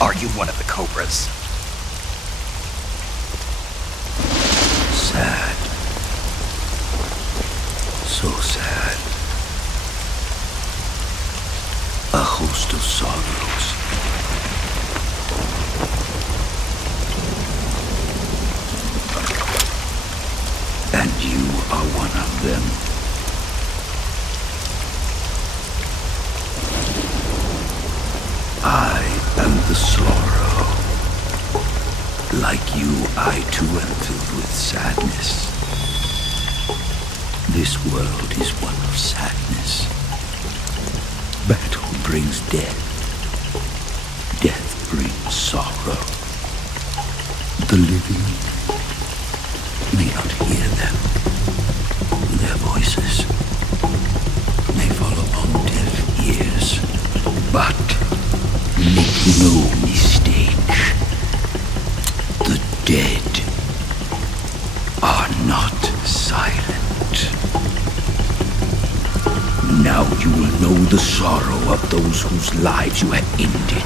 Are you one of the Cobras? Sad. So sad. A host of sorrows. And you are one of them. I am the sorrow. Like you, I too am filled with sadness. This world is one of sadness. Battle brings death. Death brings sorrow. The living may not hear them. Their voices may fall upon deaf ears. But make no mistake, the dead are not silent. Now you will know the sorrow of those whose lives you have ended.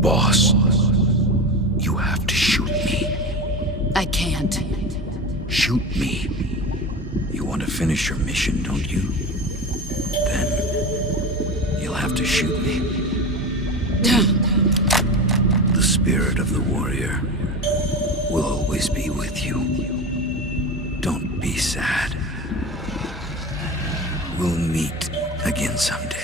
Boss, you have to shoot me. I can't. Shoot me. You want to finish your mission, don't you? Then you'll have to shoot me. The spirit of the warrior will always be with you. Don't be sad. We'll meet again someday.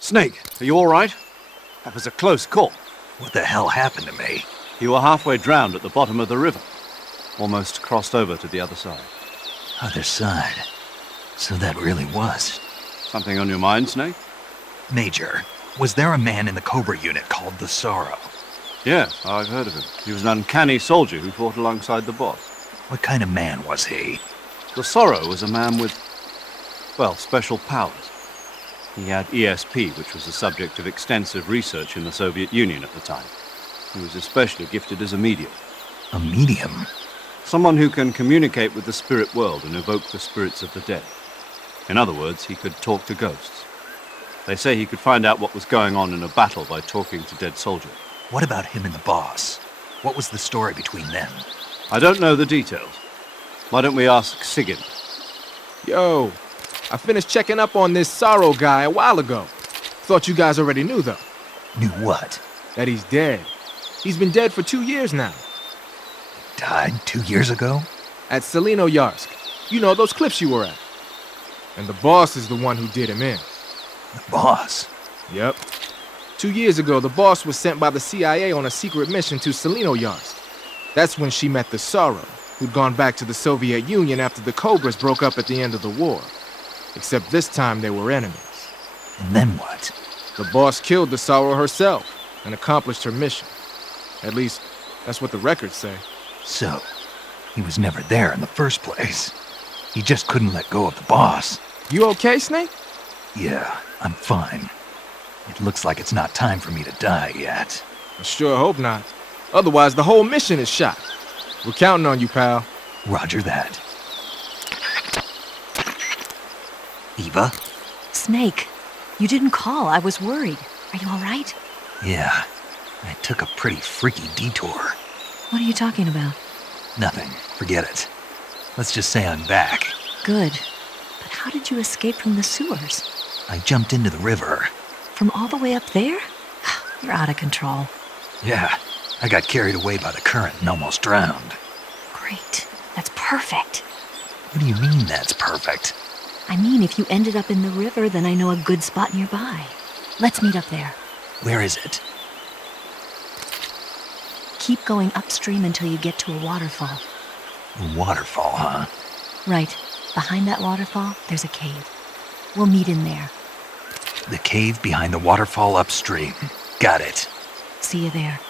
Snake, are you all right? That was a close call. What the hell happened to me? You were halfway drowned at the bottom of the river. Almost crossed over to the other side. Other side. So that really was. Something on your mind, Snake? Major, was there a man in the Cobra unit called the Sorrow? Yes, I've heard of him. He was an uncanny soldier who fought alongside the boss. What kind of man was he? The Sorrow was a man with, well, special powers. He had ESP, which was the subject of extensive research in the Soviet Union at the time. He was especially gifted as a medium. A medium? Someone who can communicate with the spirit world and evoke the spirits of the dead. In other words, he could talk to ghosts. They say he could find out what was going on in a battle by talking to dead soldiers. What about him and the boss? What was the story between them? I don't know the details. Why don't we ask Sigyn? Yo, I finished checking up on this Sorrow guy a while ago. Thought you guys already knew, though. Knew what? That he's dead. He's been dead for 2 years now. Died 2 years ago? At Selino-Yarsk. You know, those cliffs you were at. And the boss is the one who did him in. The boss? Yep. 2 years ago, the boss was sent by the CIA on a secret mission to Selino-Yarsk. That's when she met the Sorrow, who'd gone back to the Soviet Union after the Cobras broke up at the end of the war. Except this time they were enemies. And then what? The boss killed the Sorrow herself and accomplished her mission. At least, that's what the records say. So, he was never there in the first place. He just couldn't let go of the boss. You okay, Snake? Yeah, I'm fine. It looks like it's not time for me to die yet. I sure hope not. Otherwise, the whole mission is shot. We're counting on you, pal. Roger that. Eva? Snake, you didn't call. I was worried. Are you all right? Yeah, I took a pretty freaky detour. What are you talking about? Nothing. Forget it. Let's just say I'm back. Good. But how did you escape from the sewers? I jumped into the river. From all the way up there? You're out of control. Yeah, I got carried away by the current and almost drowned. Great. That's perfect. What do you mean that's perfect? I mean, if you ended up in the river, then I know a good spot nearby. Let's meet up there. Where is it? Keep going upstream until you get to a waterfall. A waterfall, huh? Right. Behind that waterfall, there's a cave. We'll meet in there. The cave behind the waterfall upstream. Got it. See you there.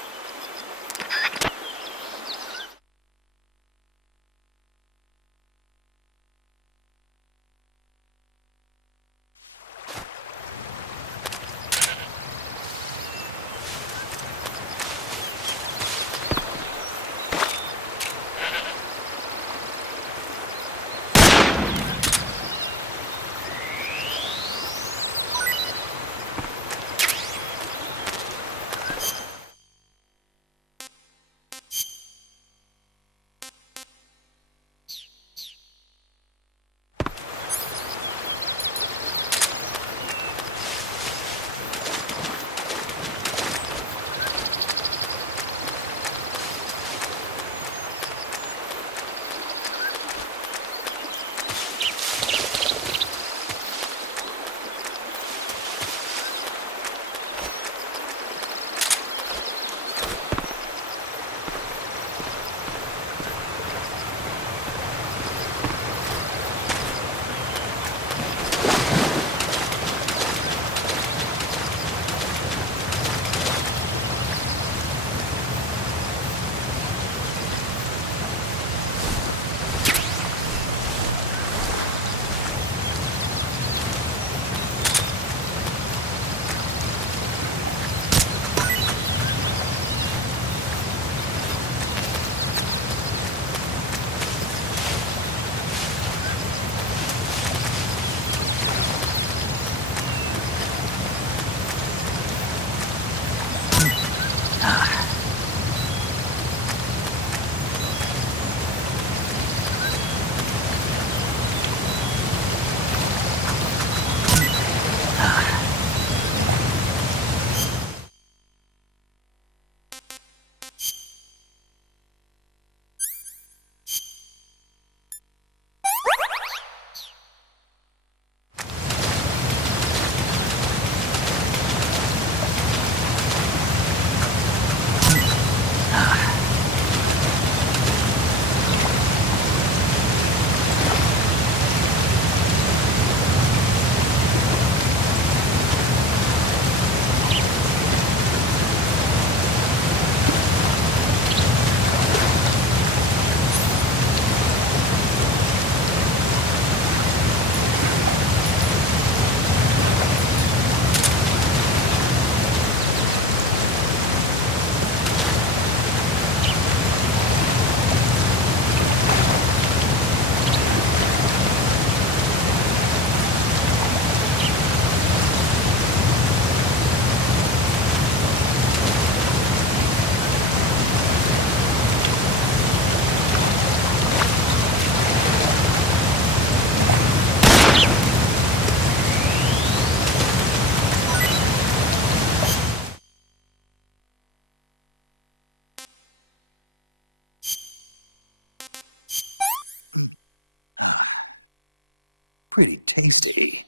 pretty tasty.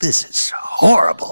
This is horrible.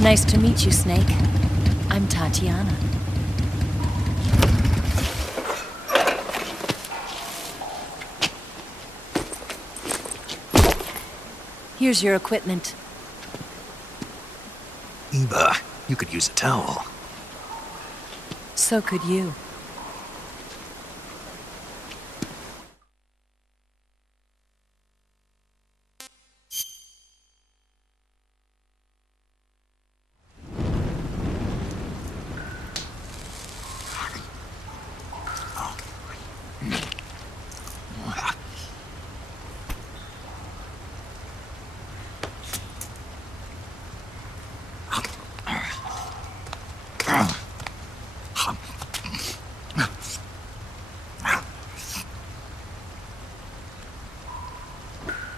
Nice to meet you, Snake. I'm Tatiana. Here's your equipment. Eva, you could use a towel. So could you.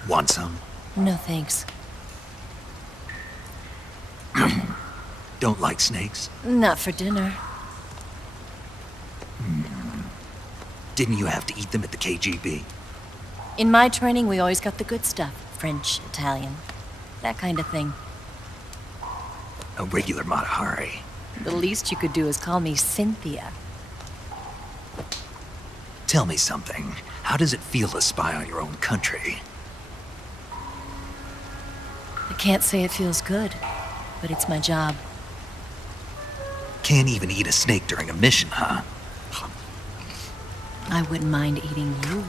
Want some? No thanks. Don't like snakes? Not for dinner. Didn't you have to eat them at the KGB? In my training, we always got the good stuff. French, Italian, that kind of thing. A regular Matahari. The least you could do is call me Cynthia. Tell me something. How does it feel to spy on your own country? I can't say it feels good, but it's my job. Can't even eat a snake during a mission, huh? I wouldn't mind eating you.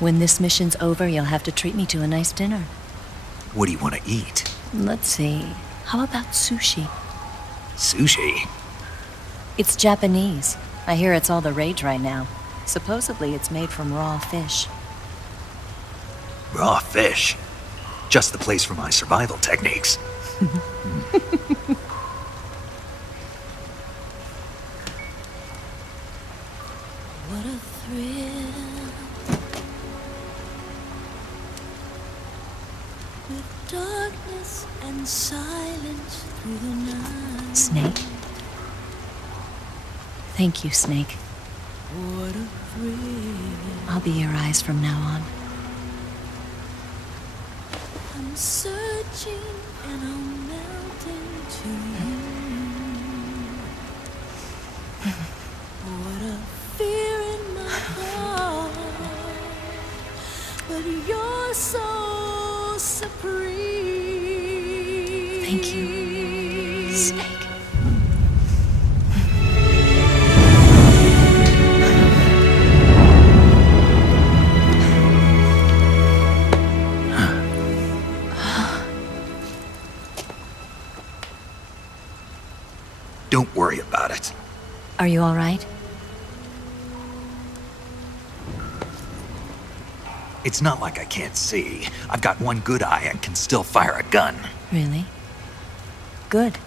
When this mission's over, you'll have to treat me to a nice dinner. What do you want to eat? Let's see. How about sushi? Sushi? It's Japanese. I hear it's all the rage right now. Supposedly it's made from raw fish. Raw fish? Just the place for my survival techniques. What a thrill. With darkness and silence through the night. Snake? Thank you, Snake. What a thrill. I'll be your eyes from now on. I'm searching and I'm melting to you. What a fear in my heart, but you're so supreme. Thank you, Snake. Don't worry about it. Are you all right? It's not like I can't see. I've got one good eye and can still fire a gun. Really? Good.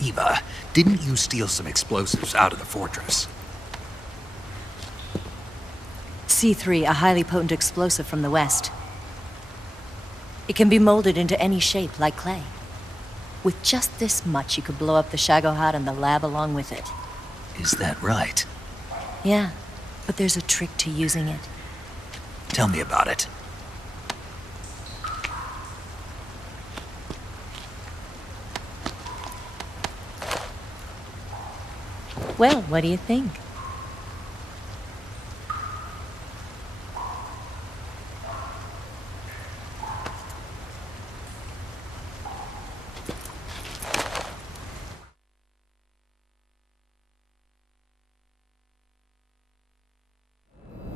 Eva, didn't you steal some explosives out of the fortress? C3, a highly potent explosive from the west. It can be molded into any shape, like clay. With just this much, you could blow up the Shagohod and the lab along with it. Is that right? Yeah, but there's a trick to using it. Tell me about it. Well, what do you think?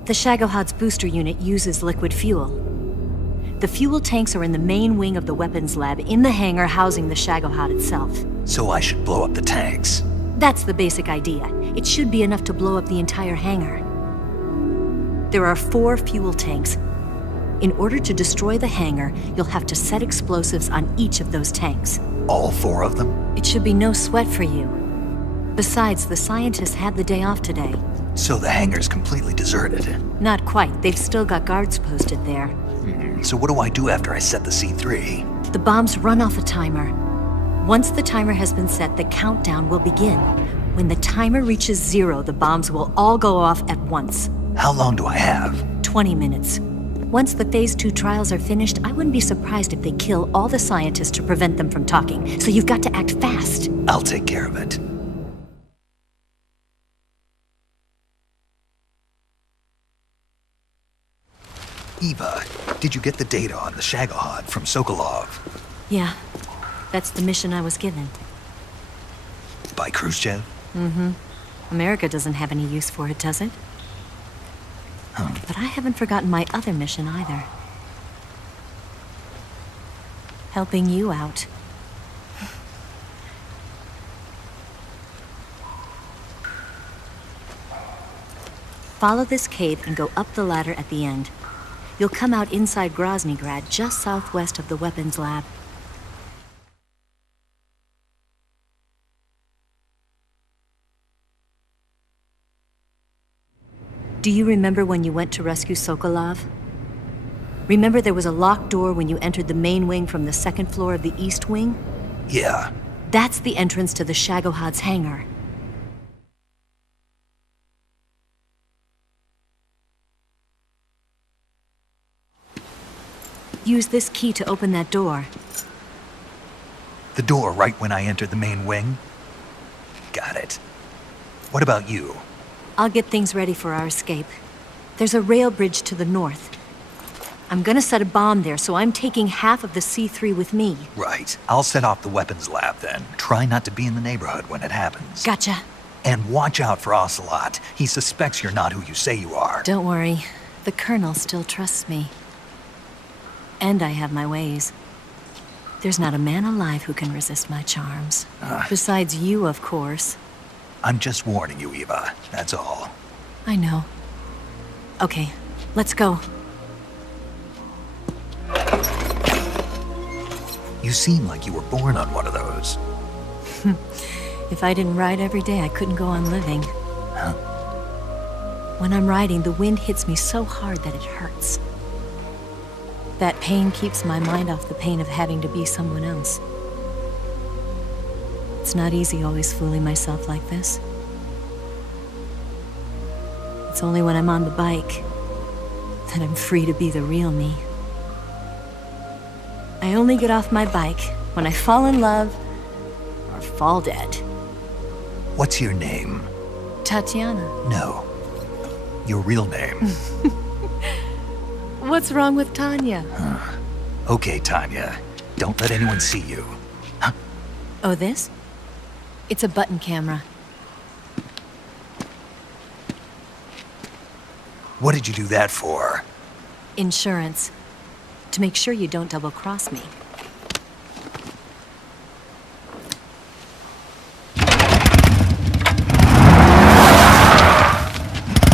The Shagohod's booster unit uses liquid fuel. The fuel tanks are in the main wing of the weapons lab in the hangar housing the Shagohod itself. So I should blow up the tanks. That's the basic idea. It should be enough to blow up the entire hangar. There are 4 fuel tanks. In order to destroy the hangar, you'll have to set explosives on each of those tanks. All 4 of them? It should be no sweat for you. Besides, the scientists had the day off today. So the hangar's completely deserted. Not quite. They've still got guards posted there. So what do I do after I set the C3? The bombs run off a timer. Once the timer has been set, the countdown will begin. When the timer reaches 0, the bombs will all go off at once. How long do I have? 20 minutes. Once the Phase 2 trials are finished, I wouldn't be surprised if they kill all the scientists to prevent them from talking. So you've got to act fast. I'll take care of it. Eva, did you get the data on the Shagohod from Sokolov? Yeah, that's the mission I was given. By Khrushchev? Mm-hmm. America doesn't have any use for it, does it? But I haven't forgotten my other mission either. Helping you out. Follow this cave and go up the ladder at the end. You'll come out inside Groznygrad, just southwest of the weapons lab. Do you remember when you went to rescue Sokolov? Remember there was a locked door when you entered the main wing from the 2nd floor of the east wing? Yeah. That's the entrance to the Shagohod's hangar. Use this key to open that door. The door right when I entered the main wing? Got it. What about you? I'll get things ready for our escape. There's a rail bridge to the north. I'm gonna set a bomb there, so I'm taking half of the C3 with me. Right. I'll set off the weapons lab then. Try not to be in the neighborhood when it happens. Gotcha. And watch out for Ocelot. He suspects you're not who you say you are. Don't worry. The Colonel still trusts me. And I have my ways. There's not a man alive who can resist my charms. Besides you, of course. I'm just warning you, Eva. That's all. I know. Okay, let's go. You seem like you were born on one of those. If I didn't ride every day, I couldn't go on living. Huh? When I'm riding, the wind hits me so hard that it hurts. That pain keeps my mind off the pain of having to be someone else. It's not easy always fooling myself like this. It's only when I'm on the bike that I'm free to be the real me. I only get off my bike when I fall in love or fall dead. What's your name? Tatiana. No. Your real name. What's wrong with Tanya? Okay, Tanya. Don't let anyone see you. Huh? Oh, this? It's a button camera. What did you do that for? Insurance. to make sure you don't double-cross me.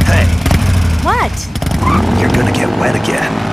Hey, What? you're gonna get wet again.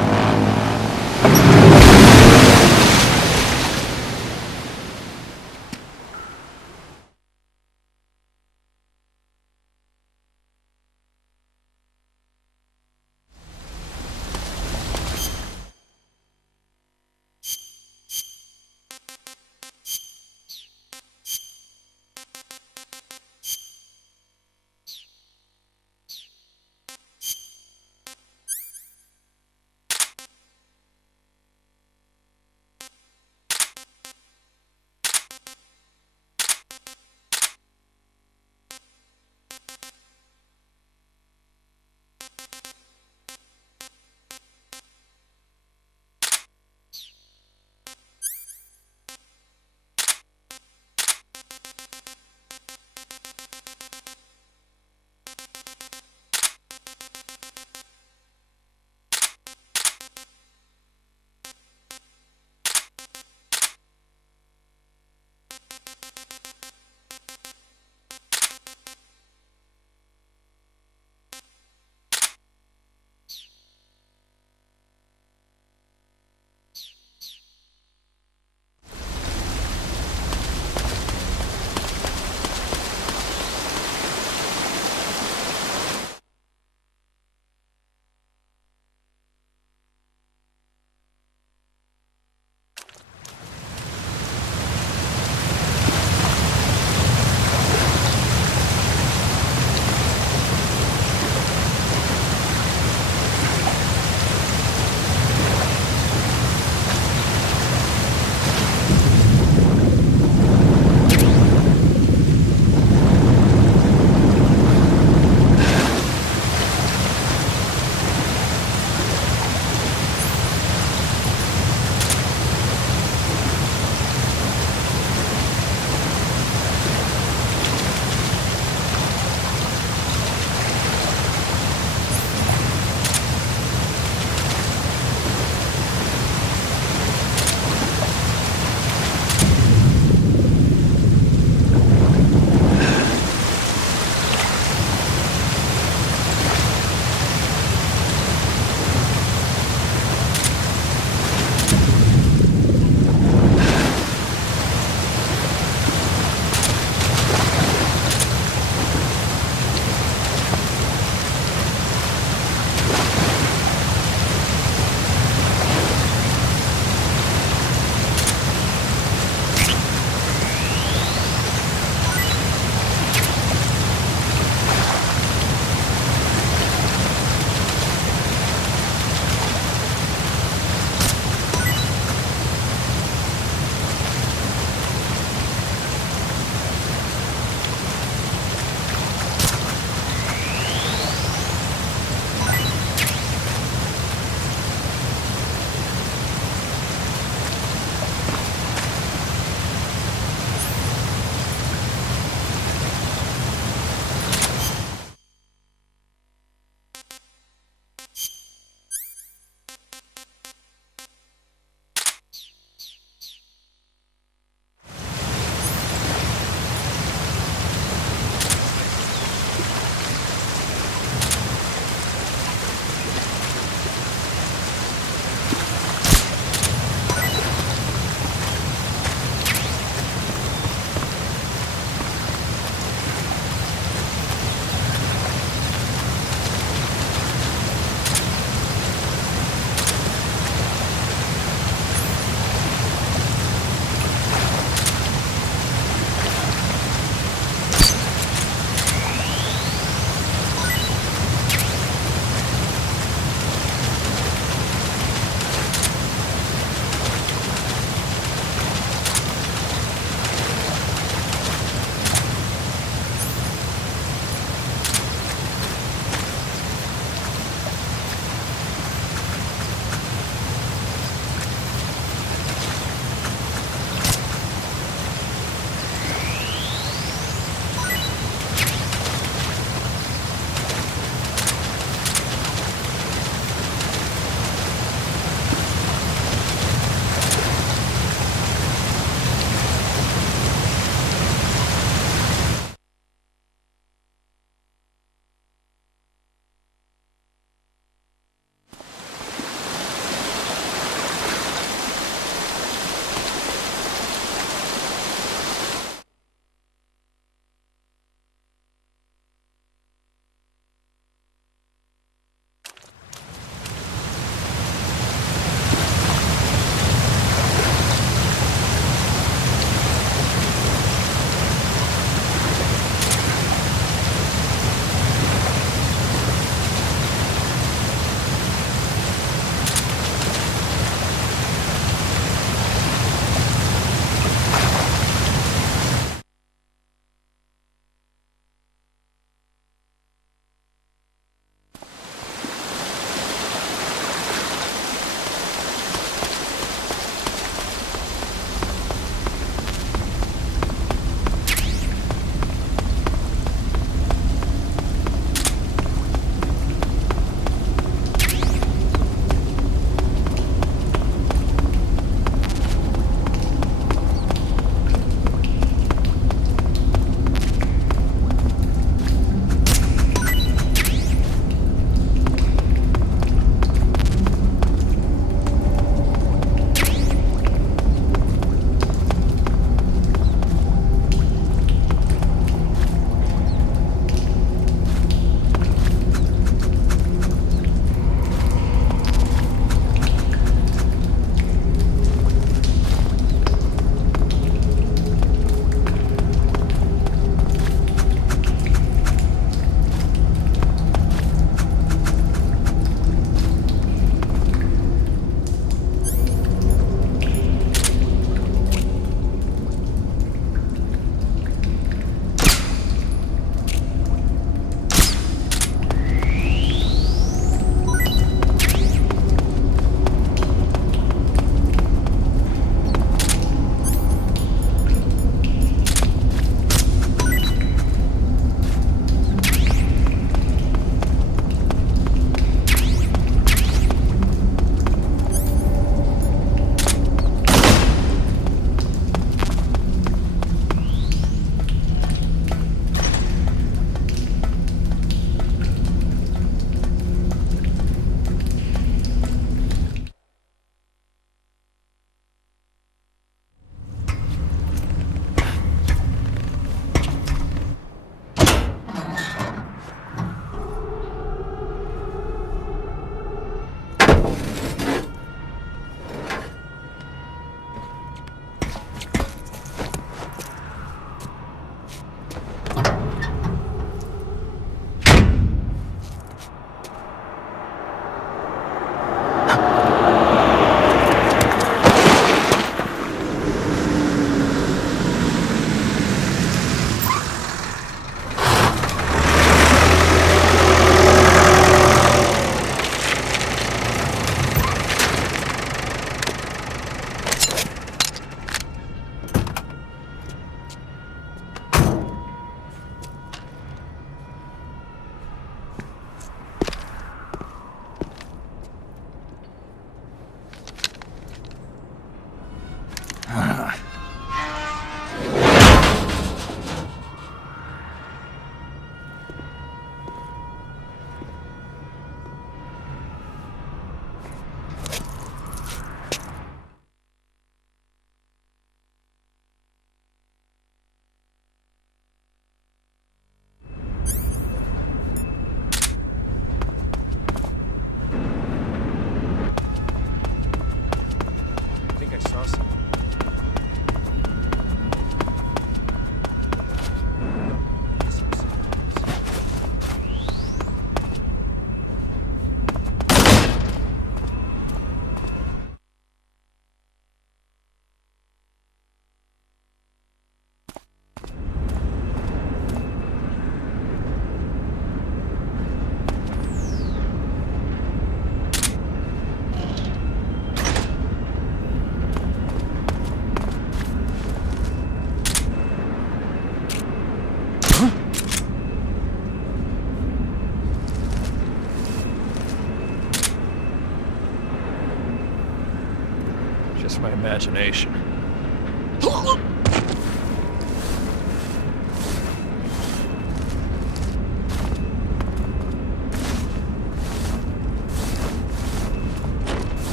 just my imagination.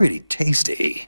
Pretty tasty.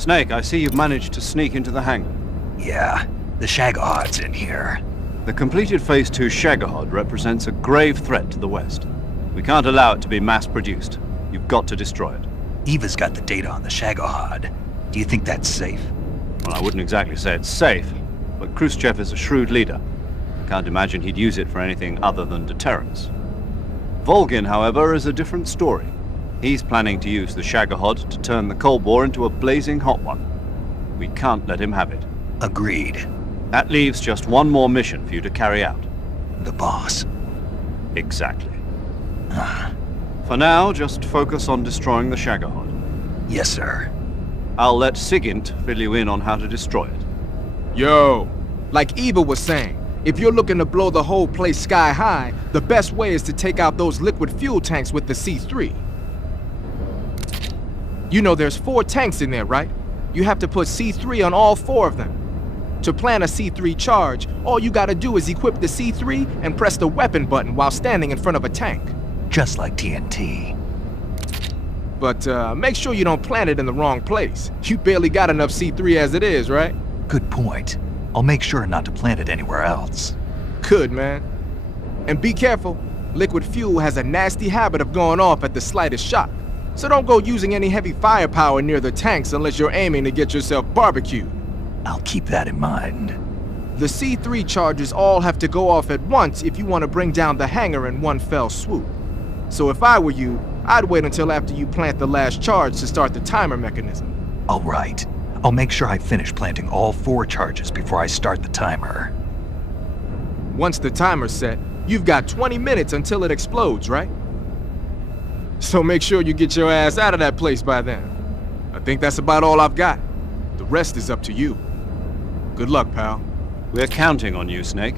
Snake, I see you've managed to sneak into the hangar. Yeah, the Shagohod's in here. The completed Phase 2 Shagohod represents a grave threat to the West. We can't allow it to be mass-produced. You've got to destroy it. Eva's got the data on the Shagohod. Do you think that's safe? Well, I wouldn't exactly say it's safe, but Khrushchev is a shrewd leader. I can't imagine he'd use it for anything other than deterrence. Volgin, however, is a different story. He's planning to use the Shagohod to turn the Cold War into a blazing hot one. We can't let him have it. Agreed. That leaves just one more mission for you to carry out. The boss. Exactly. For now, just focus on destroying the Shagohod. Yes, sir. I'll let Sigint fill you in on how to destroy it. Yo, like Eva was saying, if you're looking to blow the whole place sky high, the best way is to take out those liquid fuel tanks with the C3. You know there's 4 tanks in there, right? You have to put C3 on all 4 of them. To plan a C3 charge, all you gotta do is equip the C3 and press the weapon button while standing in front of a tank. Just like TNT. But make sure you don't plant it in the wrong place. You barely got enough C3 as it is, right? Good point. I'll make sure not to plant it anywhere else. Good, man. And be careful. Liquid fuel has a nasty habit of going off at the slightest shock. So don't go using any heavy firepower near the tanks unless you're aiming to get yourself barbecued. I'll keep that in mind. The C3 charges all have to go off at once if you want to bring down the hangar in one fell swoop. So if I were you, I'd wait until after you plant the last charge to start the timer mechanism. All right. I'll make sure I finish planting all 4 charges before I start the timer. Once the timer's set, you've got 20 minutes until it explodes, right? So make sure you get your ass out of that place by then. I think that's about all I've got. The rest is up to you. Good luck, pal. We're counting on you, Snake.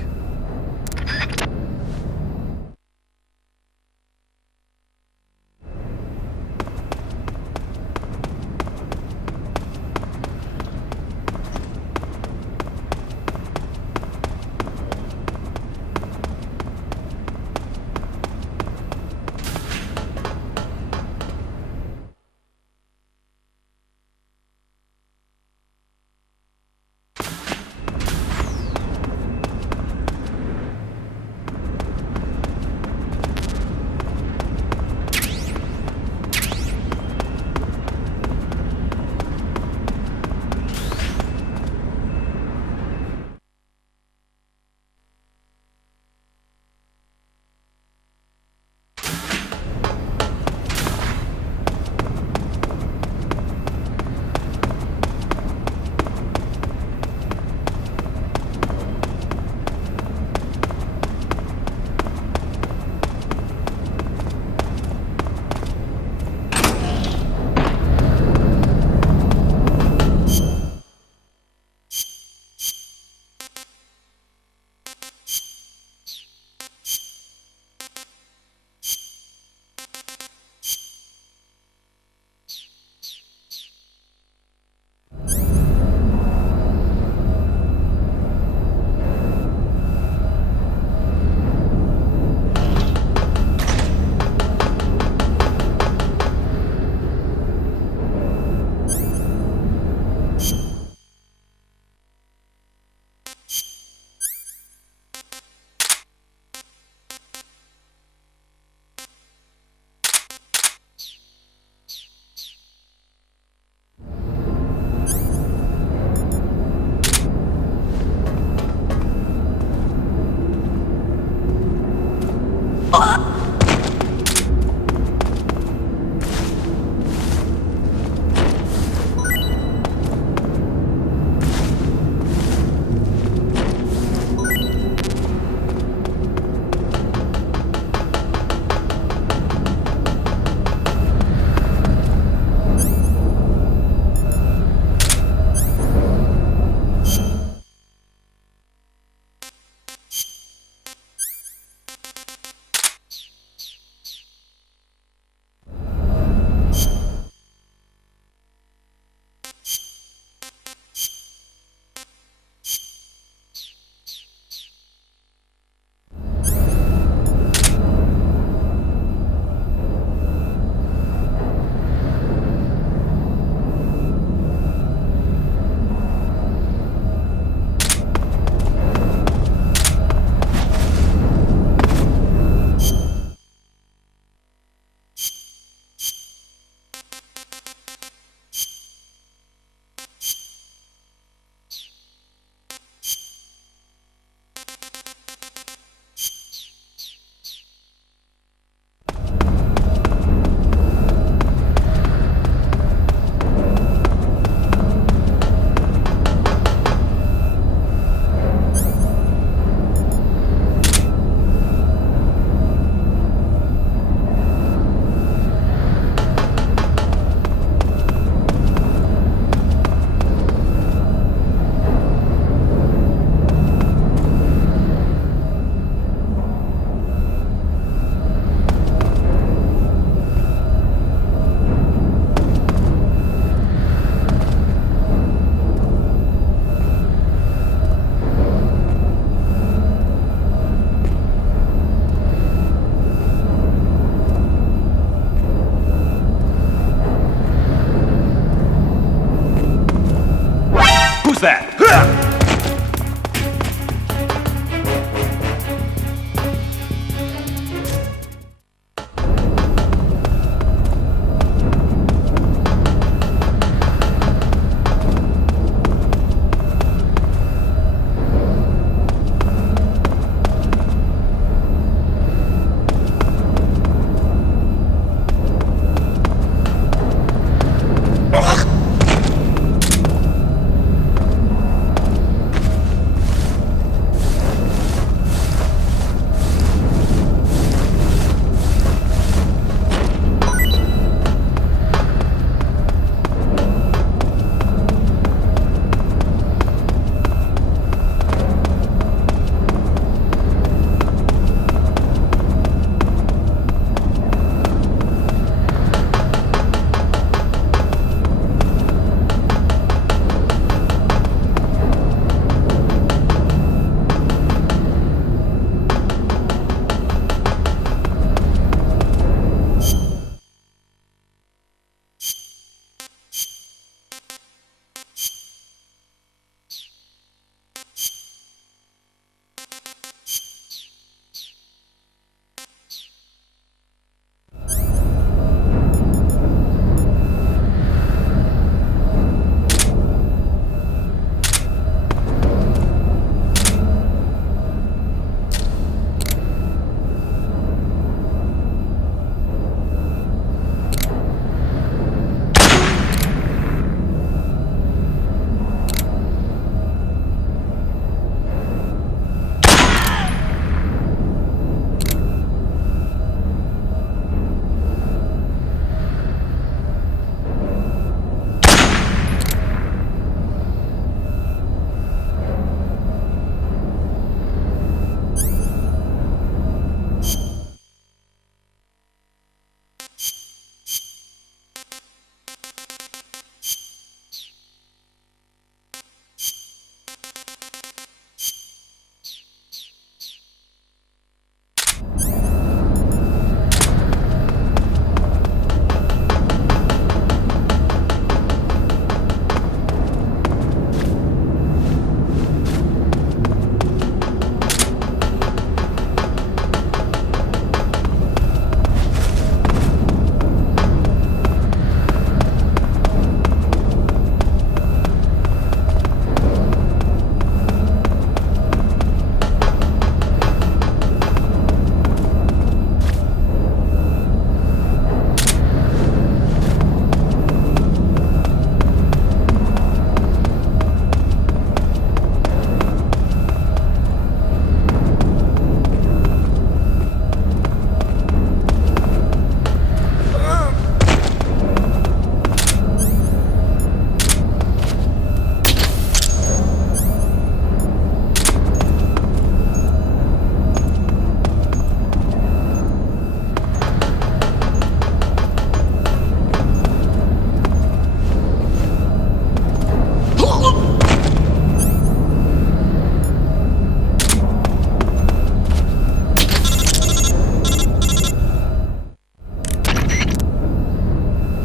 that?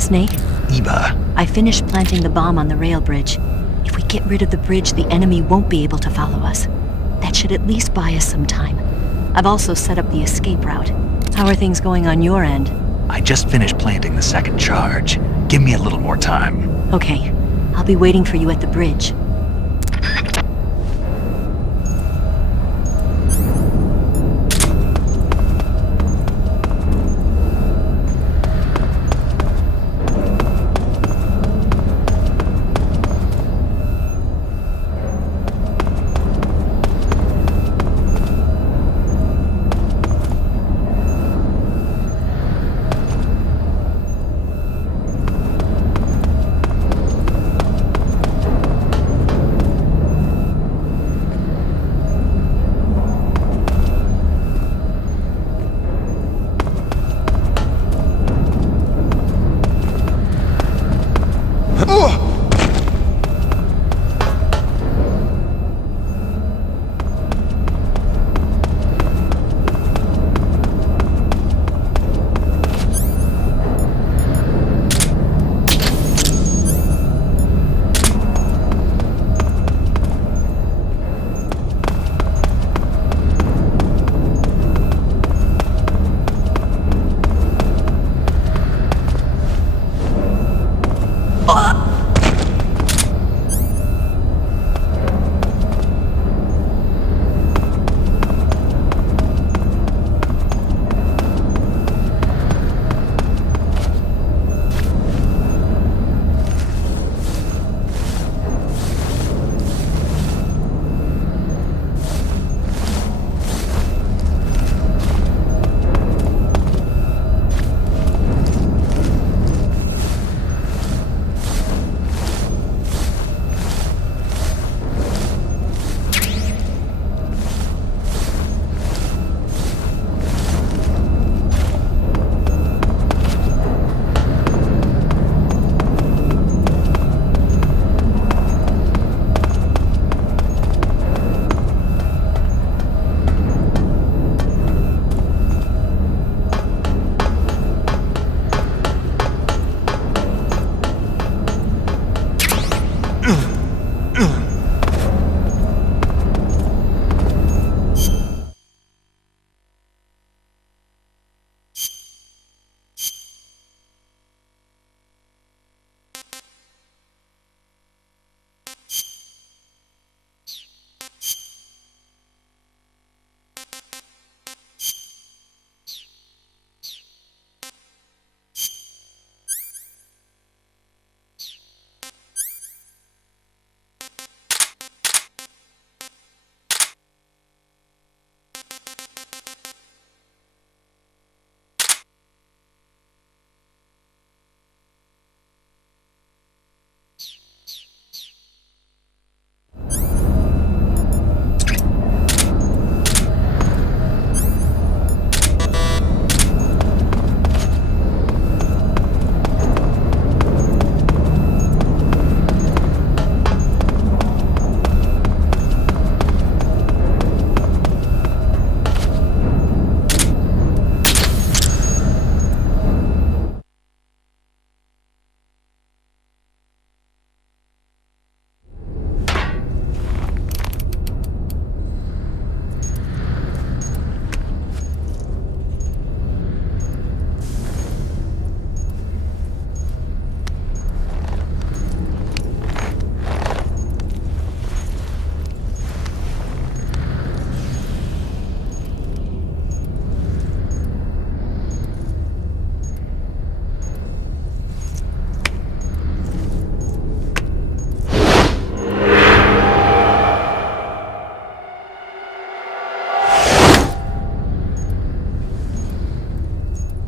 Snake? Eva. I finished planting the bomb on the rail bridge. If we get rid of the bridge, the enemy won't be able to follow us. That should at least buy us some time. I've also set up the escape route. How are things going on your end? I just finished planting the second charge. Give me a little more time. Okay. I'll be waiting for you at the bridge.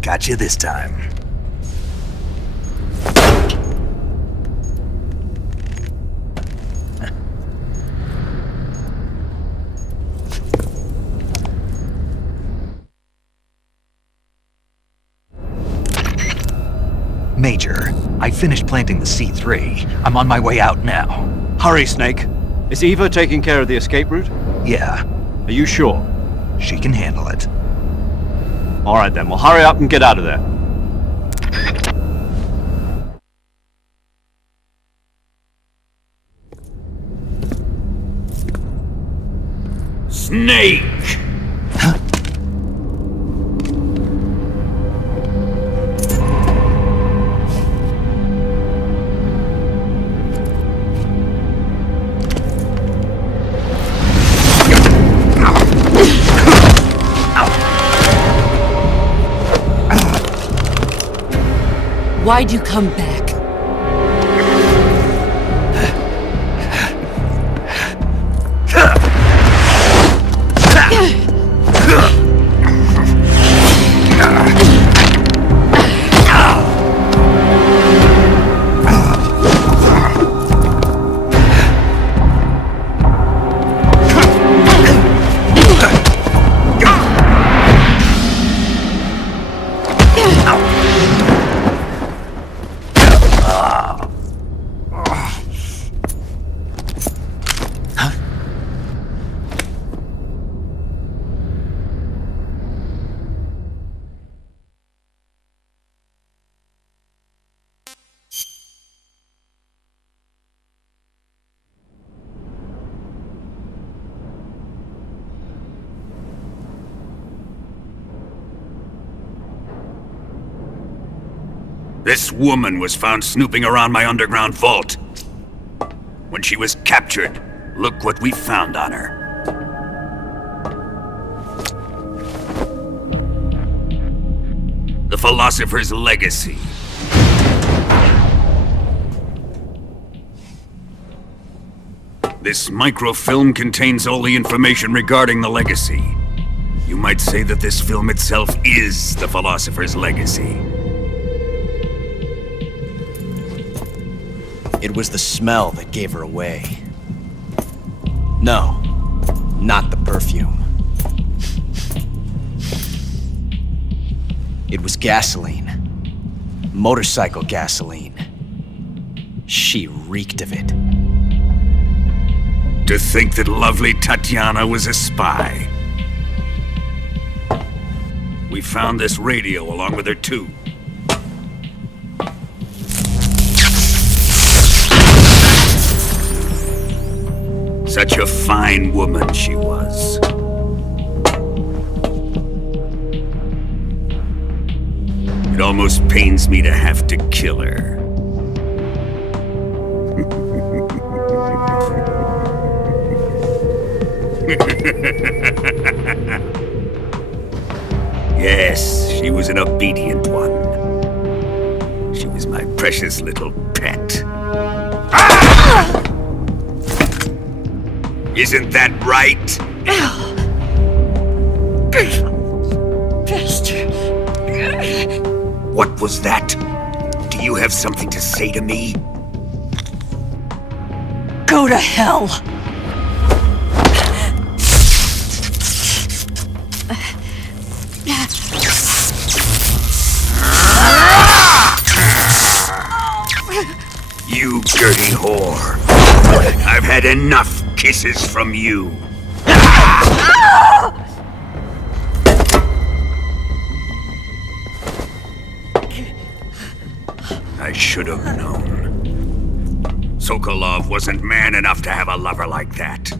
Got you this time. Major, I finished planting the C3. I'm on my way out now. Hurry, Snake. Is Eva taking care of the escape route? Yeah, Are you sure? she can handle it. All right then, well hurry up and get out of there. Snake! Why'd you come back? This woman was found snooping around my underground vault. When she was captured, look what we found on her. The Philosopher's Legacy. This microfilm contains all the information regarding the Legacy. You might say that this film itself is the Philosopher's Legacy. It was the smell that gave her away. No, not the perfume. It was gasoline. Motorcycle gasoline. She reeked of it. To think that lovely Tatiana was a spy. We found this radio along with her too. Such a fine woman she was. It almost pains me to have to kill her. Yes, she was an obedient one. She was my precious little pet. Ah! Isn't that right? Bastard. What was that? Do you have something to say to me? Go to hell. You dirty whore. I've had enough kisses from you. I should have known. Sokolov wasn't man enough to have a lover like that.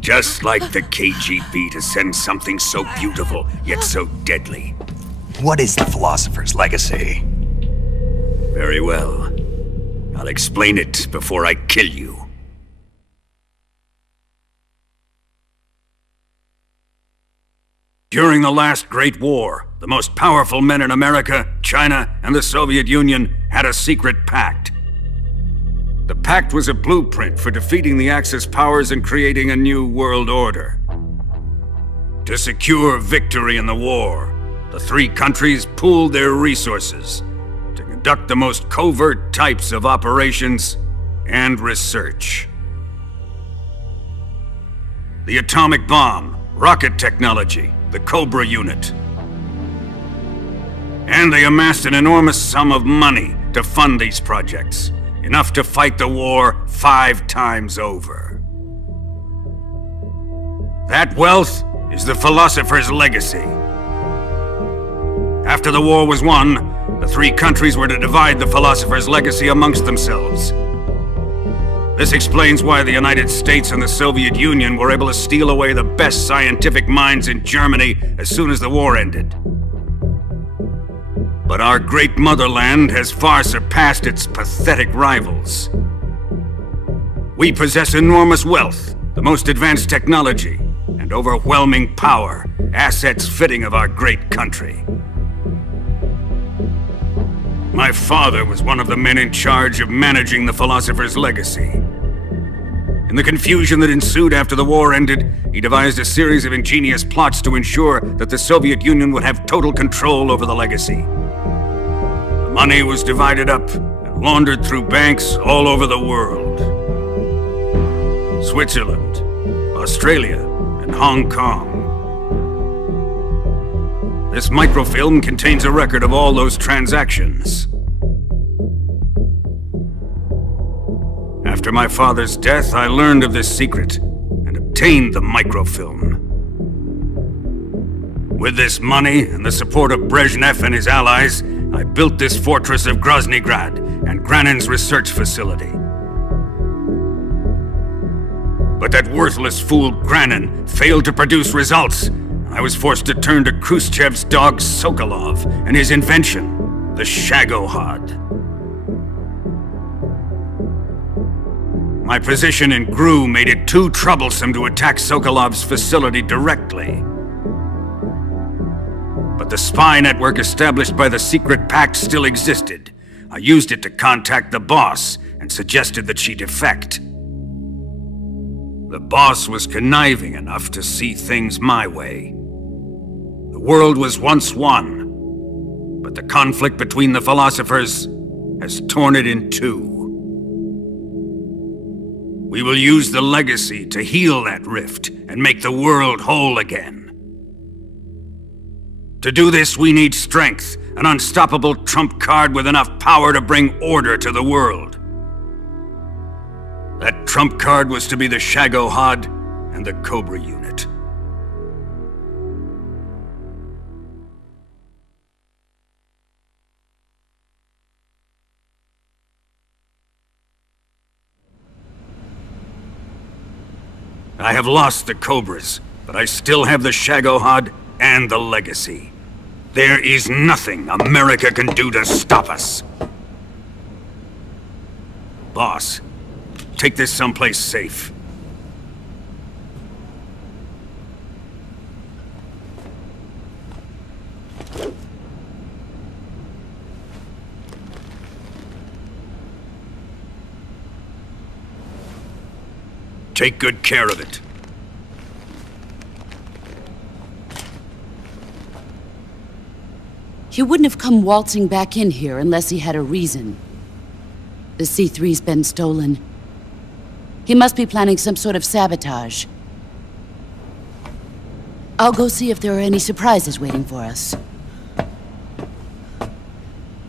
Just like the KGB to send something so beautiful, yet so deadly. What is the Philosopher's Legacy? Very well. I'll explain it before I kill you. During the last Great War, the most powerful men in America, China, and the Soviet Union had a secret pact. The pact was a blueprint for defeating the Axis powers and creating a new world order. To secure victory in the war, the three countries pooled their resources to conduct the most covert types of operations and research. The atomic bomb, rocket technology, the Cobra unit. And they amassed an enormous sum of money to fund these projects, enough to fight the war 5 times over. That wealth is the philosopher's legacy. After the war was won, the three countries were to divide the philosopher's legacy amongst themselves. This explains why the United States and the Soviet Union were able to steal away the best scientific minds in Germany as soon as the war ended. But our great motherland has far surpassed its pathetic rivals. We possess enormous wealth, the most advanced technology, and overwhelming power, assets fitting of our great country. My father was one of the men in charge of managing the philosopher's legacy. In the confusion that ensued after the war ended, he devised a series of ingenious plots to ensure that the Soviet Union would have total control over the legacy. The money was divided up and laundered through banks all over the world. Switzerland, Australia, and Hong Kong. This microfilm contains a record of all those transactions. After my father's death, I learned of this secret and obtained the microfilm. With this money and the support of Brezhnev and his allies, I built this fortress of Groznygrad and Granin's research facility. But that worthless fool Granin failed to produce results. I was forced to turn to Khrushchev's dog Sokolov and his invention, the Shagohod. My position in GRU made it too troublesome to attack Sokolov's facility directly. But the spy network established by the secret pact still existed. I used it to contact the boss and suggested that she defect. The boss was conniving enough to see things my way. The world was once one, but the conflict between the philosophers has torn it in two. We will use the legacy to heal that rift and make the world whole again. To do this, we need strength, an unstoppable trump card with enough power to bring order to the world. That trump card was to be the Shagohod and the Cobra unit. I have lost the Cobras, but I still have the Shagohod and the legacy. There is nothing America can do to stop us. Boss, take this someplace safe. Take good care of it. He wouldn't have come waltzing back in here unless he had a reason. The C3's been stolen. He must be planning some sort of sabotage. I'll go see if there are any surprises waiting for us.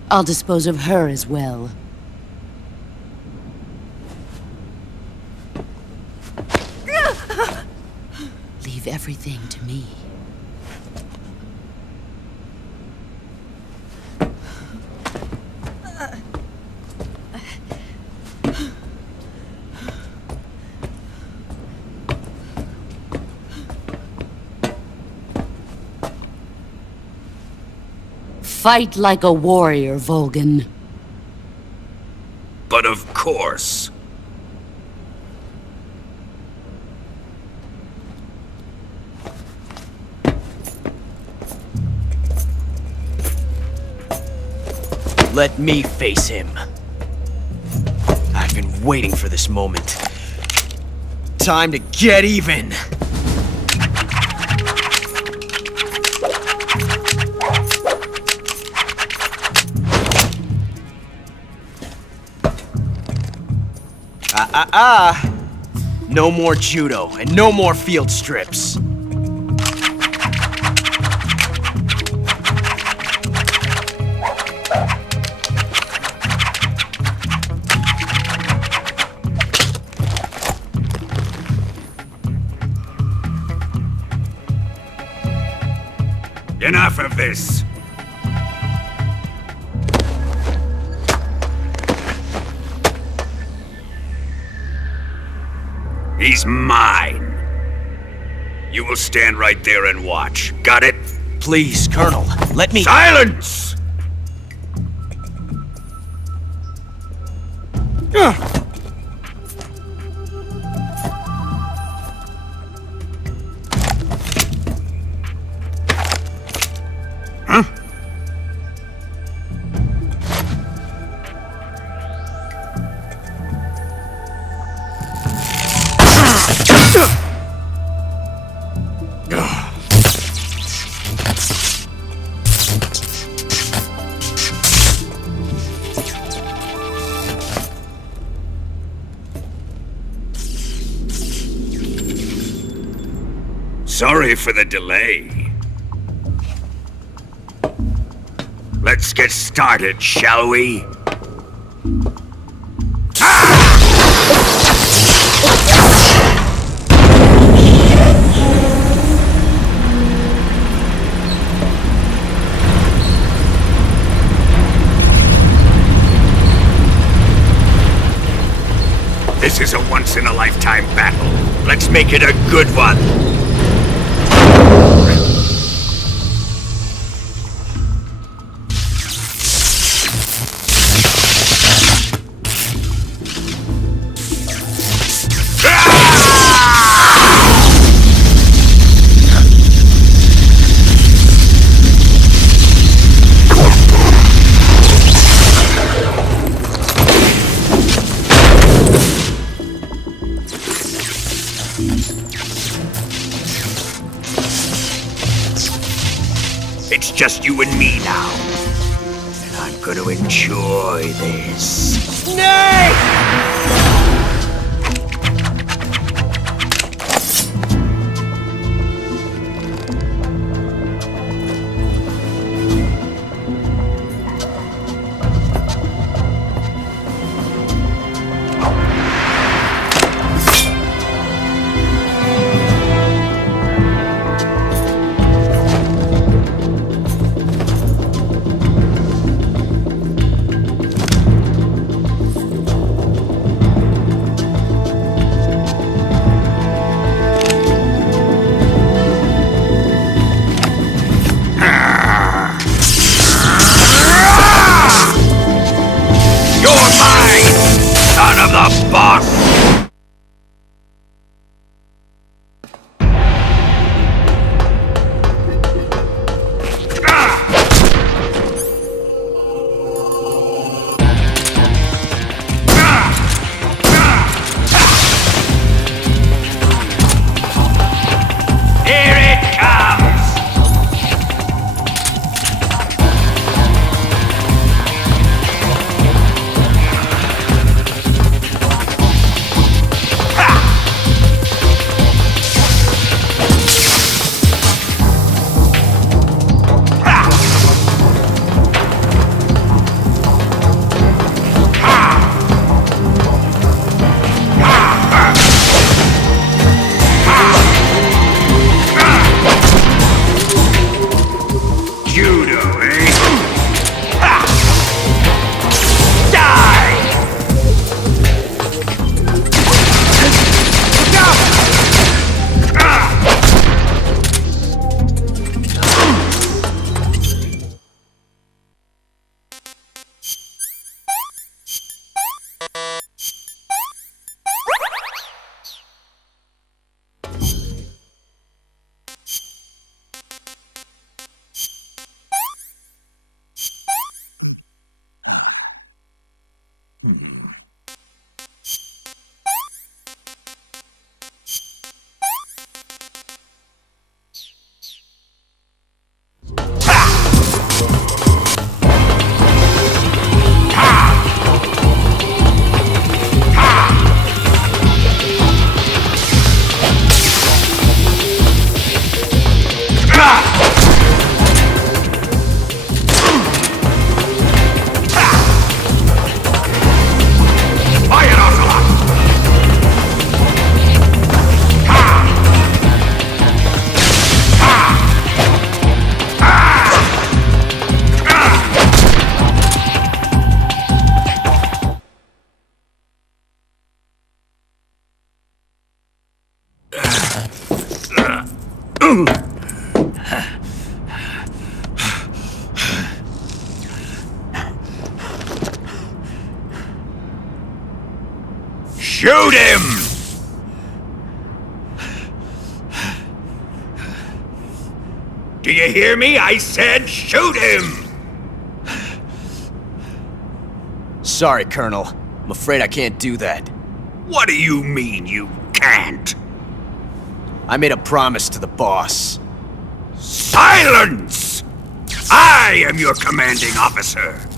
I'll dispose of her as well. Leave everything to me. Fight like a warrior, Volgan. But of course. Let me face him. I've been waiting for this moment. Time to get even! No more judo, and no more field strips. Enough of this! He's mine! You will stand right there and watch. Got it? Please, Colonel, let me— Silence! Huh? Sorry for the delay. Let's get started, shall we? This is a once-in-a-lifetime battle. Let's make it a good one. It's just you and me now. And I'm gonna enjoy this. Nay! Shoot him! Do you hear me? I said shoot him! Sorry, Colonel. I'm afraid I can't do that. What do you mean you can't? I made a promise to the boss. Silence! I am your commanding officer.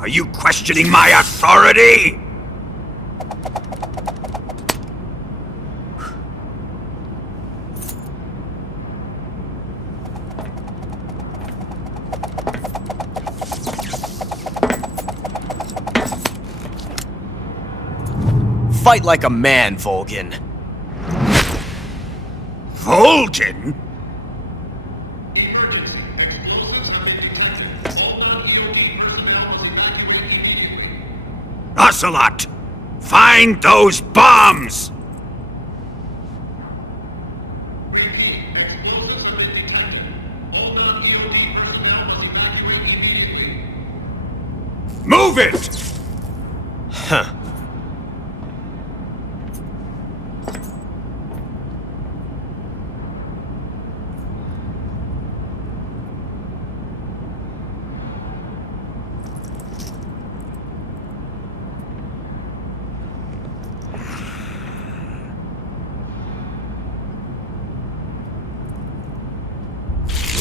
Are you questioning my authority? Fight like a man, Volgin. Volgin? Ocelot! Find those bombs! Move it! Huh.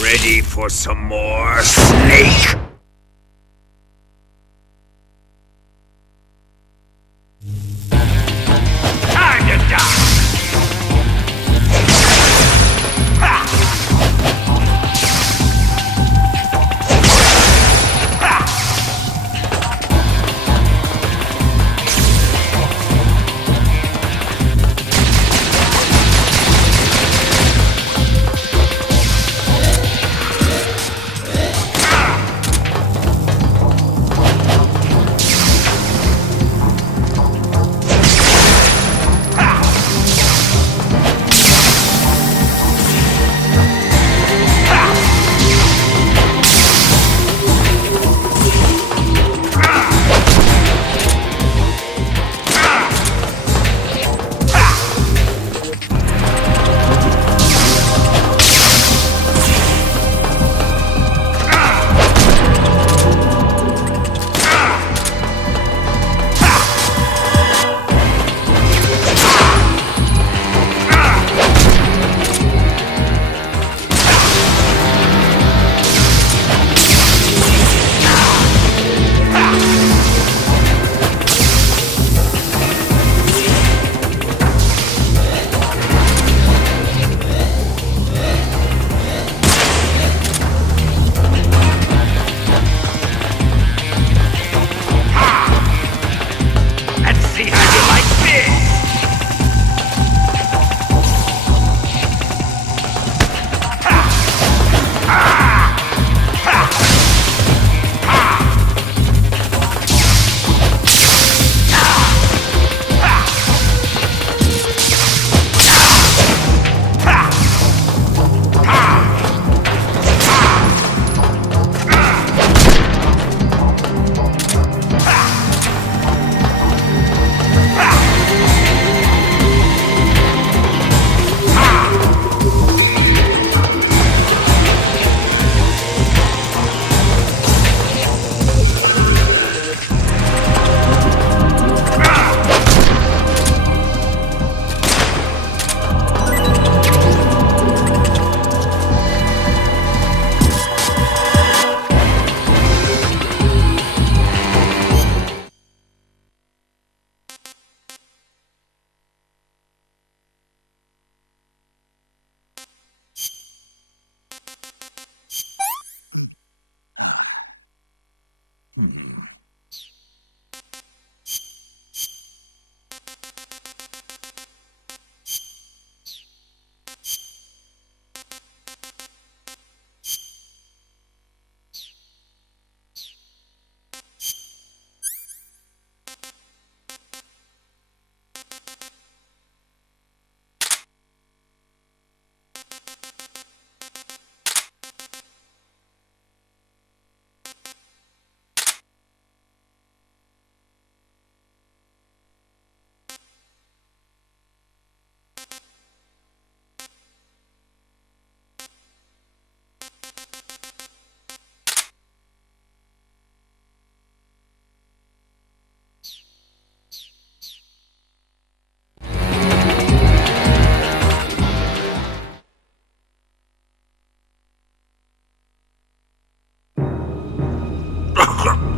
Ready for some more, Snake? Time to die! Ha!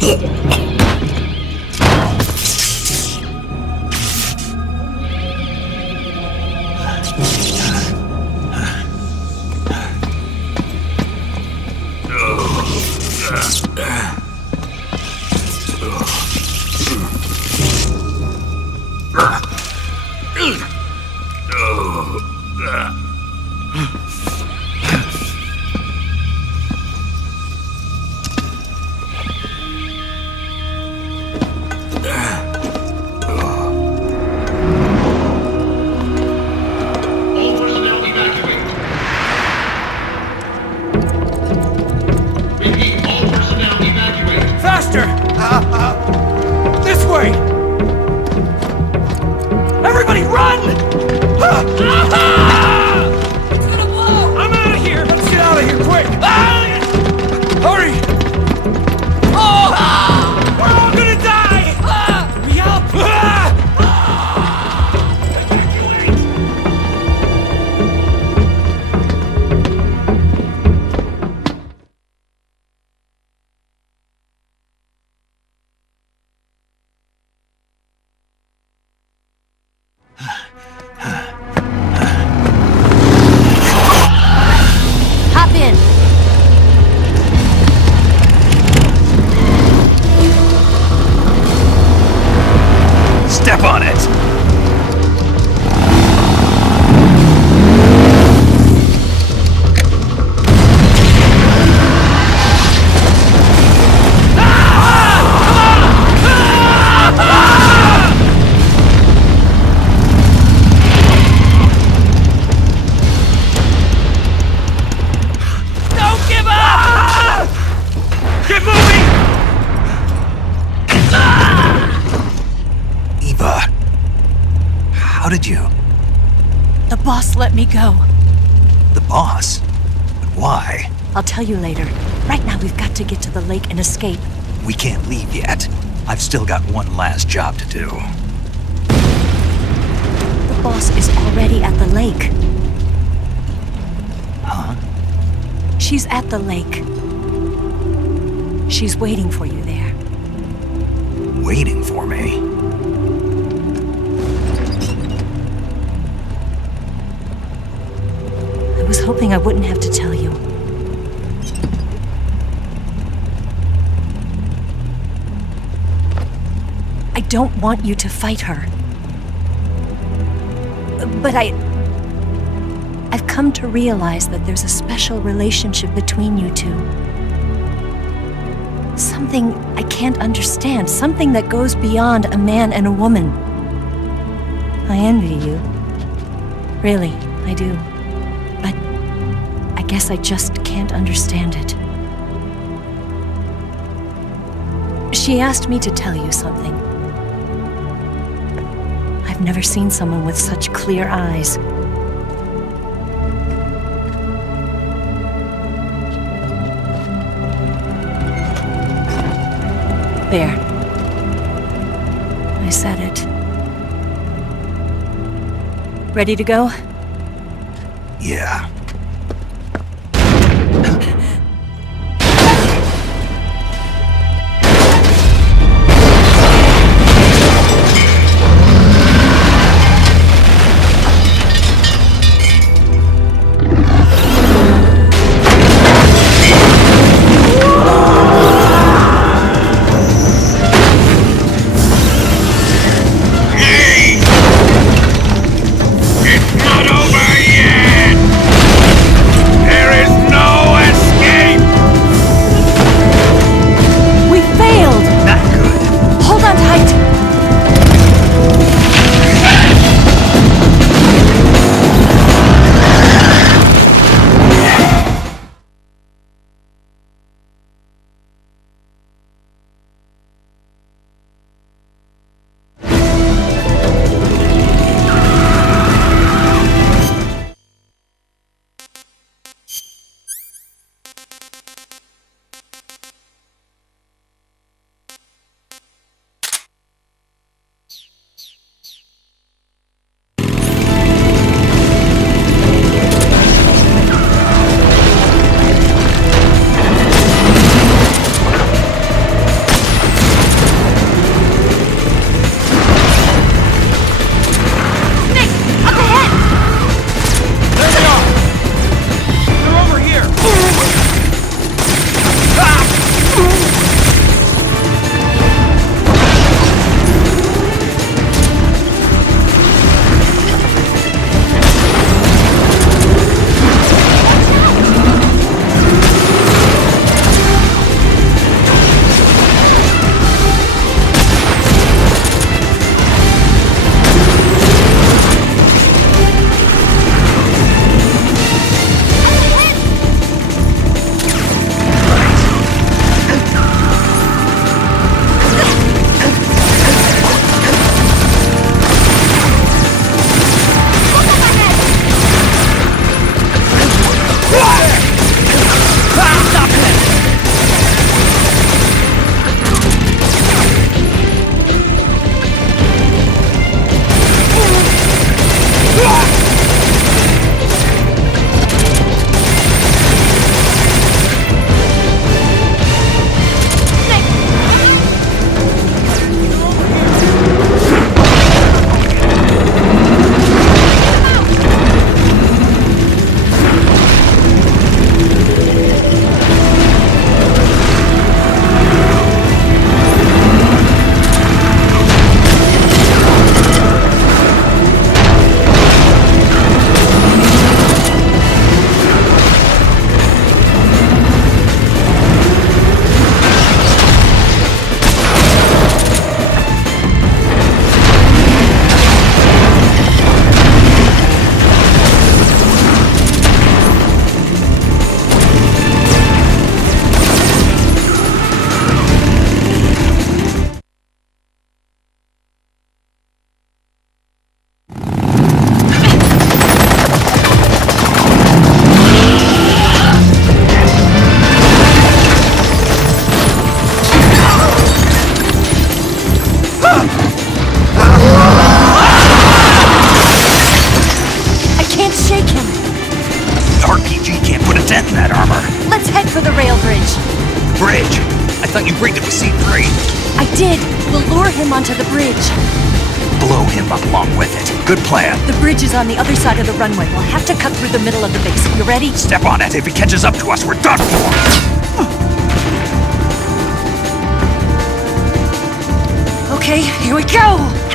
All personnel evacuate. Repeat, all personnel evacuate. Faster! This way! Everybody run! It's gonna blow! I'm out of here! Let's get out of here quick! Hurry! We're all gonna die! Hurry up! Hop in. Step on it! Don't give up! Get moving! Eva, how did you? The boss let me go. The boss? But why? I'll tell you later. Right now, we've got to get to the lake and escape. We can't leave yet. I've still got one last job to do. The boss is already at the lake. Huh? She's at the lake. She's waiting for you there. Waiting for me? I was hoping I wouldn't have to tell you. I don't want you to fight her. But I've come to realize that there's a special relationship between you two. Something I can't understand, something that goes beyond a man and a woman. I envy you. Really, I do. But I guess I just can't understand it. She asked me to tell you something. I've never seen someone with such clear eyes. There. I said it. Ready to go? Yeah. It's not over yet! with C3? I did. We'll lure him onto the bridge. Blow him up along with it. Good plan. The bridge is on the other side of the runway. We'll have to cut through the middle of the base. You ready? Step on it. If he catches up to us, we're done for. Okay, here we go!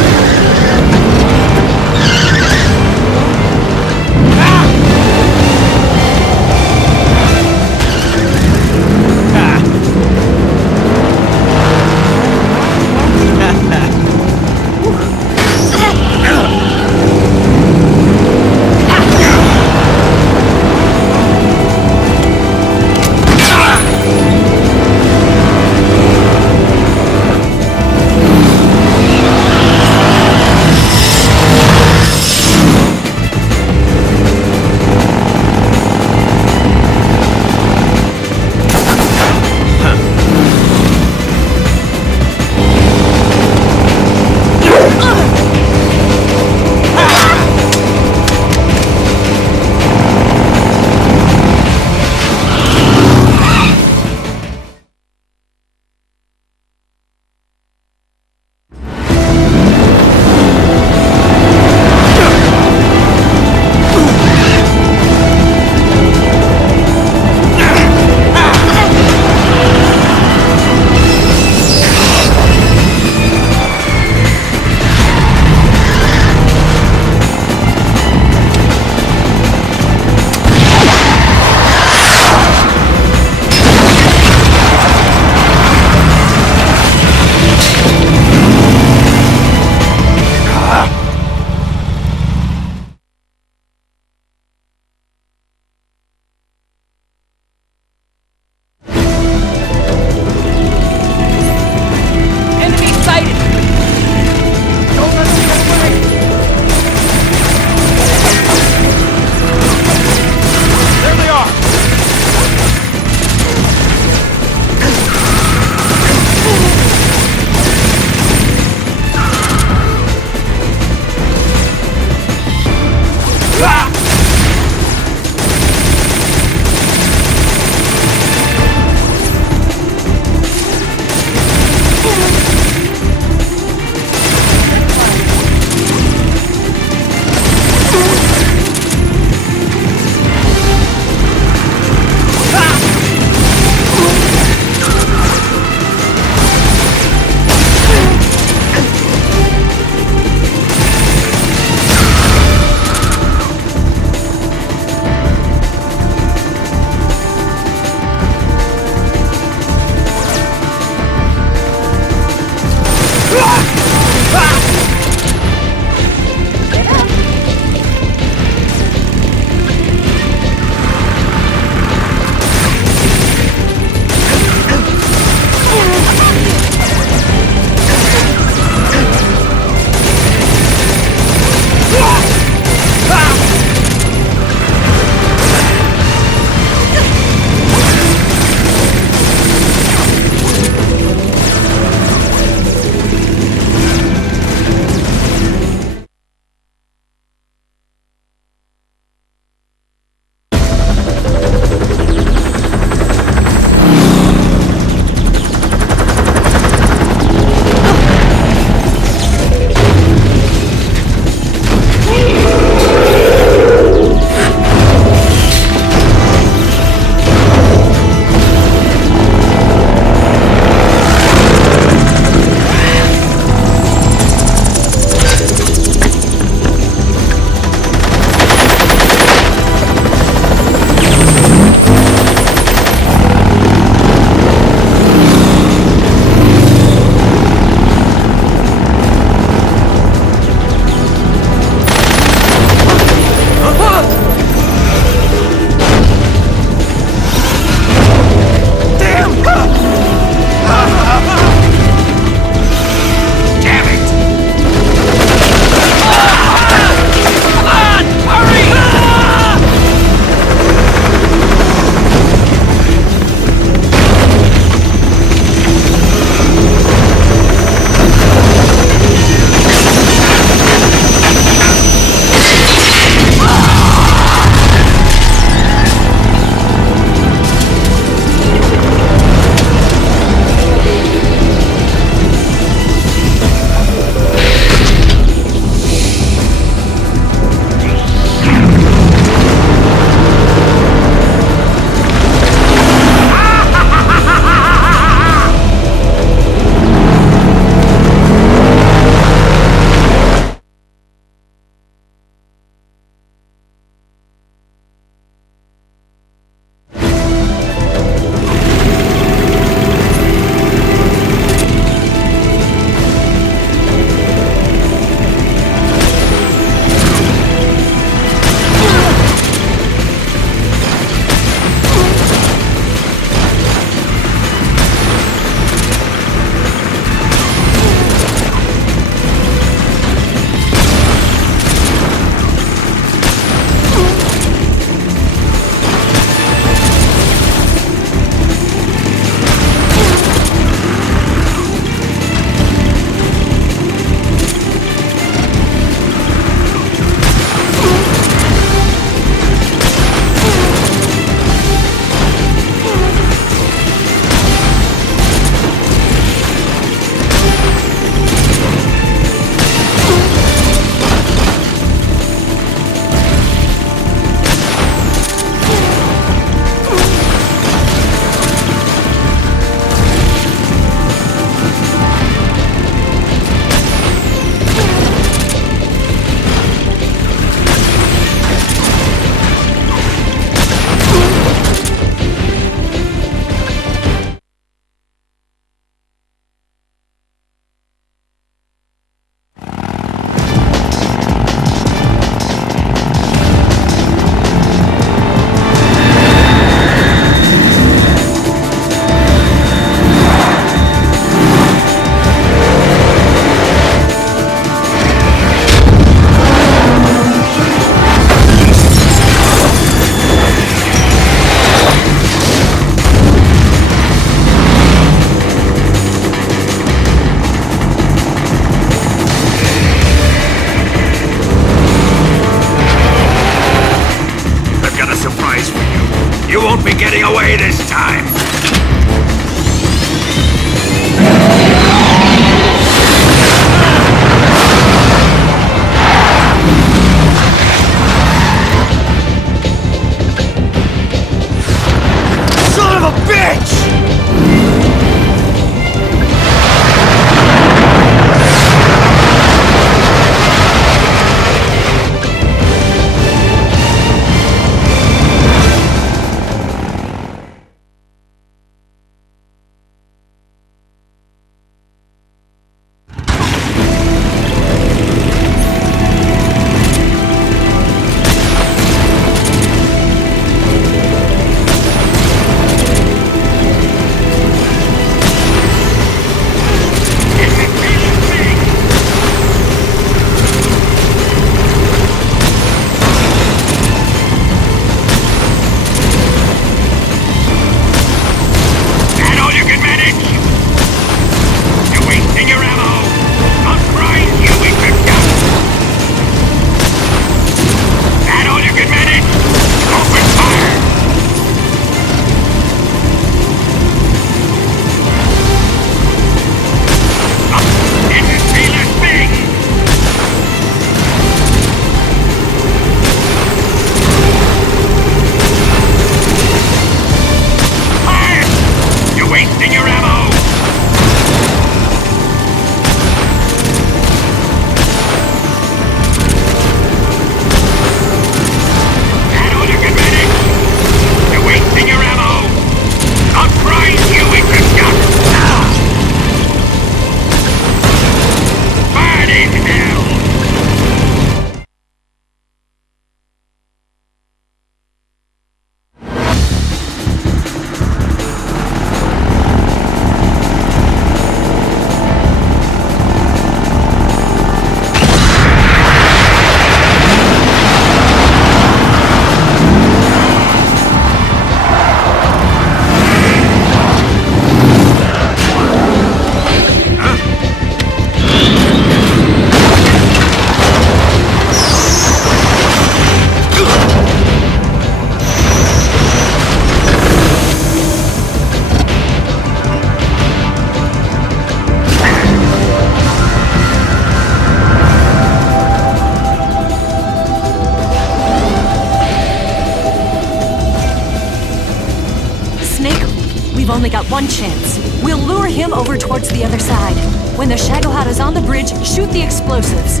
We've only got one chance. We'll lure him over towards the other side. When the Shagohata's on the bridge, shoot the explosives.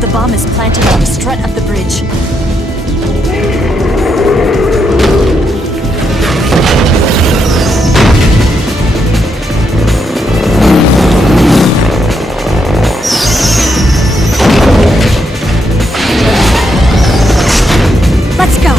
The bomb is planted on the strut of the bridge. Let's go!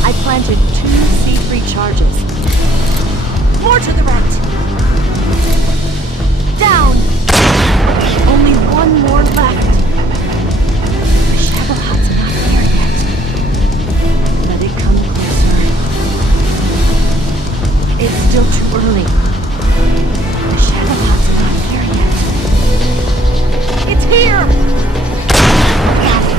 I planted 2 C3 charges. More to the right. Down. Only one more left. The Shagohot's not there yet. Let it come closer. It's still too early. The Shagohot's not there yet. It's here! Got it.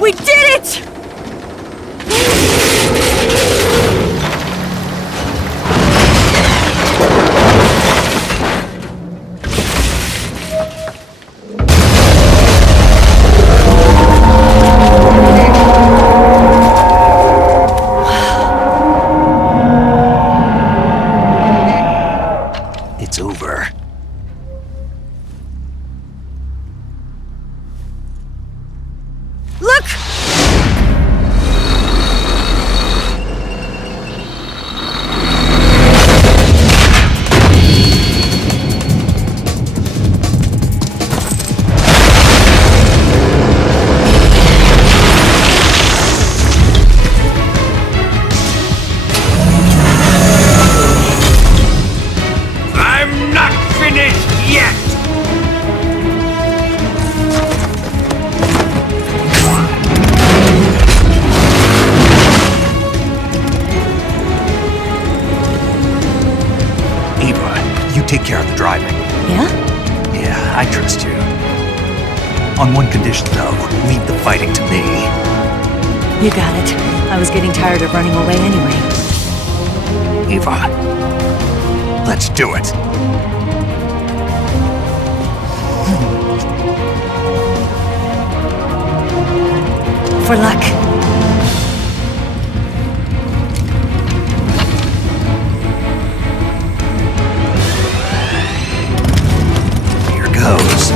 We did it! It's over. Look! I'm not finished yet! Eva, you take care of the driving. Yeah? Yeah, I trust you. On one condition, though, leave the fighting to me. You got it. I was getting tired of running away anyway. Eva, let's do it. For luck. Here goes.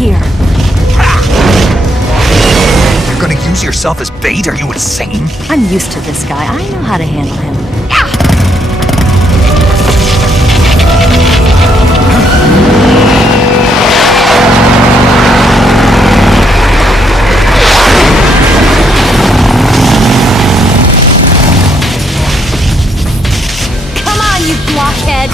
here. You're gonna use yourself as bait? Are you insane? I'm used to this guy. I know how to handle him. Come on, you blockhead!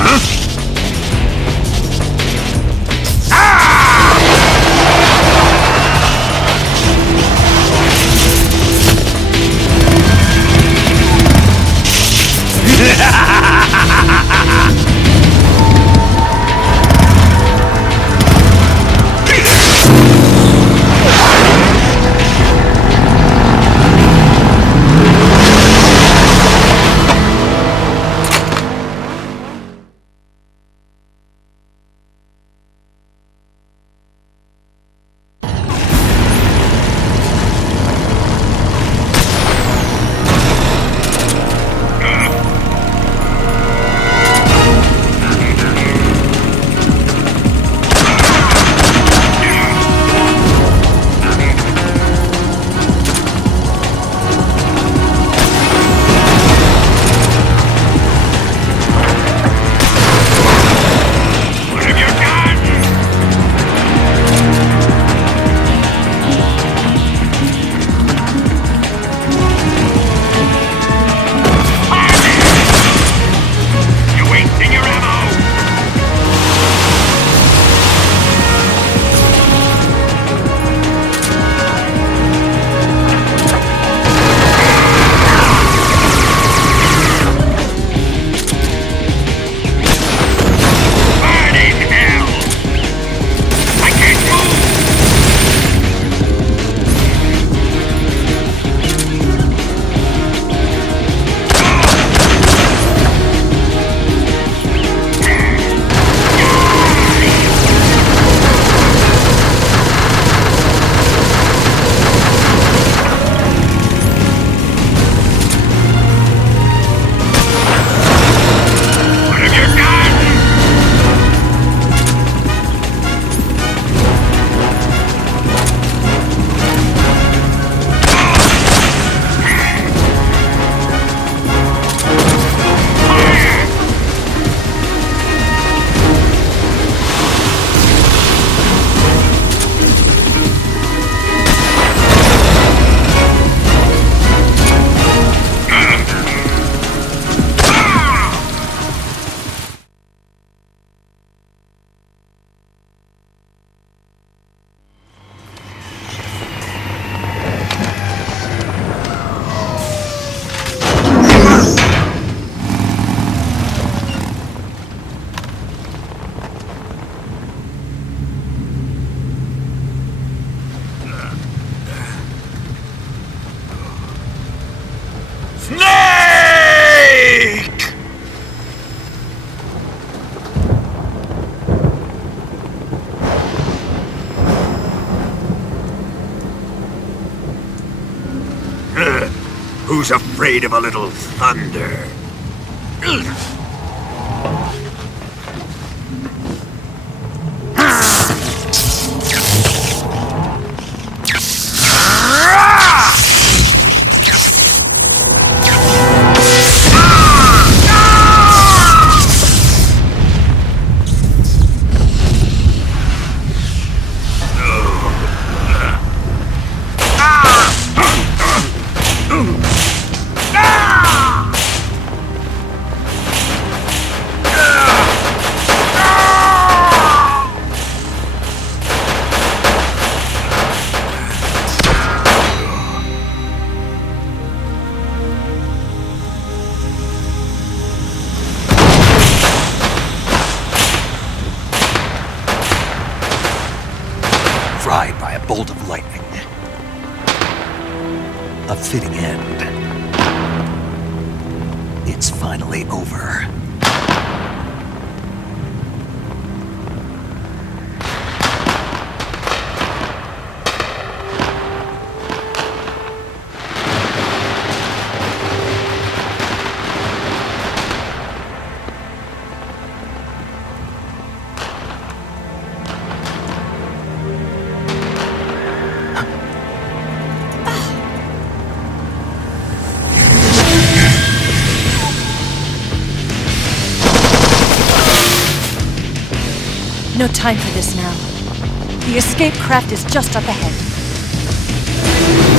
Who's afraid of a little thunder? Fried by a bolt of lightning. A fitting end. It's finally over. No time for this now. The escape craft is just up ahead.